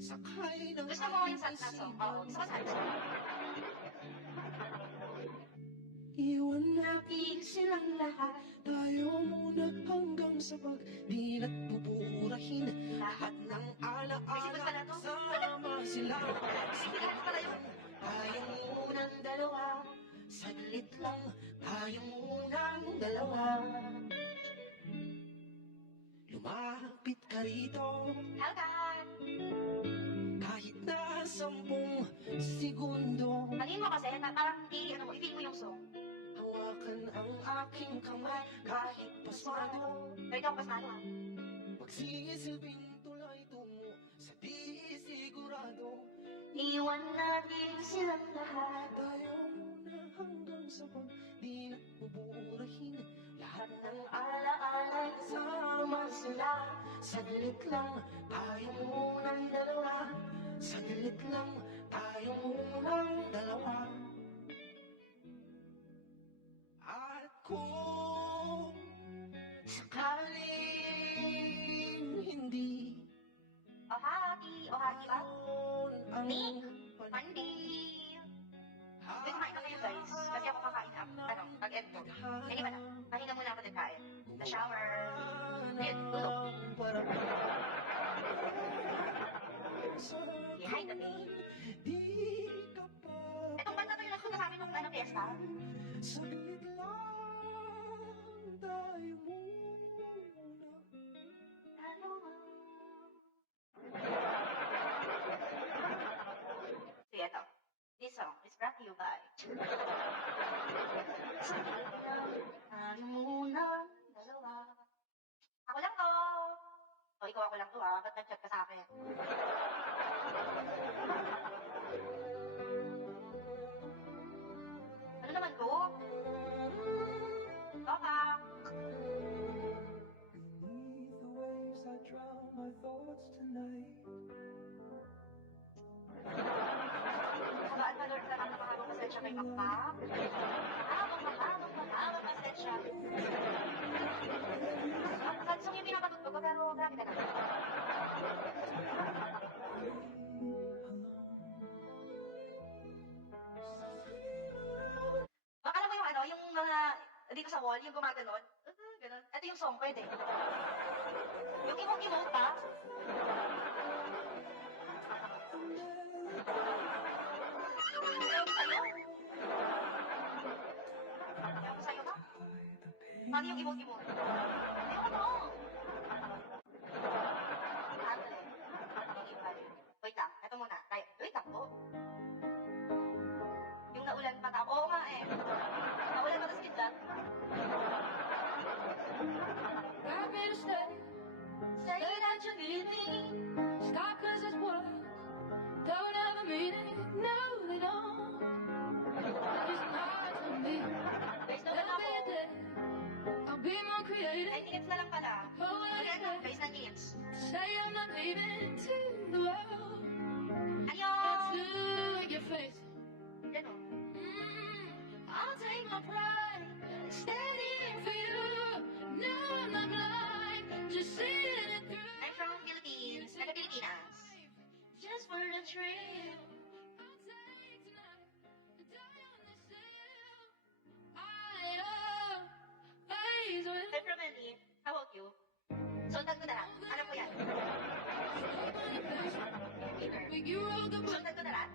sakay ng Gusto mo yung sad song? Oo, gusto ko sad song. Iwan natin silang lahat, tayo muna hanggang sa pagdi at pupurahin lahat ng alaala. Sama sila, saglit lang, tayong munang dalawa. Saglit lang, tayong munang dalawa. Lumapit ka rito, Helga! kahit na 10 segundo. Halin mo kasi, na parang i-feel mo yung song. Hawakan ang aking kamay kahit pasmado. Pero ikaw pasmado ha. Magsisilbing tulay tungo sa di sigurado. Iwan natin silang lahat. Tayo muna hanggang sa pagdi na buburahin lahat ng alaala'y sama sila. Saglit lang, tayo munang dalawa. Saglit lang, tayo munang dalawa. At kung sakaling hindi Ohagi ba? Nick! Mandi! Uy, kumain na kayo guys. Kasi ako kakain na, pag-end ko. Sige ba na? Pahinga muna ako din kain. The shower. Yun, tulog. Hi, Tabi. Itong banda to yung nagpunta sa amin nung fiesta. Saglit lang tayo muna. Ano? So, ito. This song is brought to you by Saglit lang, tayo muna, dalawa. Ako lang to. O, ikaw ako lang to ha. Ba't nag-chat ka sa akin? Ano naman to? Topak! Beneath the waves I drown my thoughts tonight. Sabaan pa Lord ka ng mahabang pasensya kay Pakpak? Mahabang pasensya. Sadsong yung pinapatugtog ko, pero grabe ka na. Baka alam mo yung ano, yung mga dito sa wall, yung gumaganon. Ganon. Ito yung song, pwede. Yung emote-emote pa. Yung sa'yo ka? Paano yung emote-emote? Ayoko to. Andale. Wait lang, ito muna. Wait lang po. Yung naulan pa Oo nga eh. Naulan pa tas kidlat. I better stay that you need me. Stop cause it's work. Don't ever mean it. No, they don't. It's not to me. Guys, naulan There'll be a ako. day I'll be more creative. 9 minutes na lang pala. Oh, Ulit, yeah. guys, 9 minutes. Say I'm not leaving to the world. Annyeong! To your face. Yan o. I'll take my pride, standing for you. No, I'm not blind, just seeing it through. I'm from Philippines. Taga-Pilipinas. Just for the thrill. I'll take tonight, the die on this hill. I always will. I'm from Mandy. How about you? Sundan ko na lang. Alam ko yan. Peter. But you wrote the book. Sundan ko na lang.